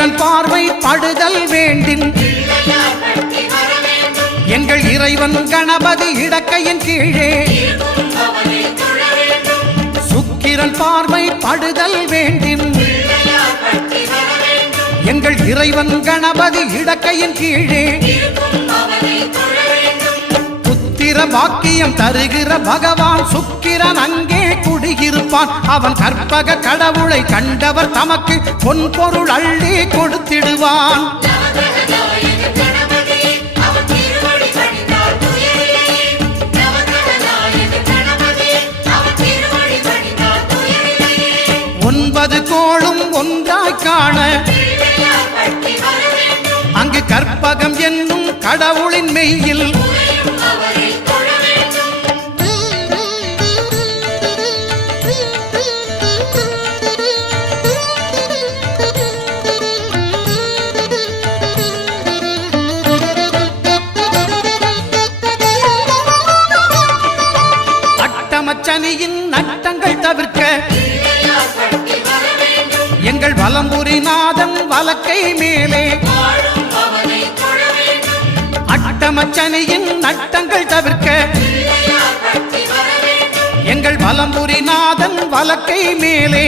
சுக்கிரன் பார்வை படுதல் வேண்டின் எங்கள் இறைவன் கணபதி இடக்கையின் கீழே சுக்கிரன் பார்வை படுதல் வேண்டின் எங்கள் இறைவன் கணபதி இடக்கையின் கீழே புத்திர பாக்கியம் தருகிற பகவான் சுக்கிரன் அங்கே குடியிருப்பான். அவன் கற்பக கடவுளை கண்டவர் தமக்கு பொன்பொருள் அள்ளி கொடுத்திடுவான். ஒன்பது கோளும் ஒன்றாய் காண அங்கு கற்பகம் என்னும் கடவுளின் மெய்யில் அட்டமச்சனியின் நட்டங்கள் தவிர்க்க எங்கள் வலம்புரிநாதன் வலக்கை மேலே அட்டமச்சனியின் நட்டங்கள் தவிர்க்க எங்கள் வலம்புரிநாதன் வலக்கை மேலே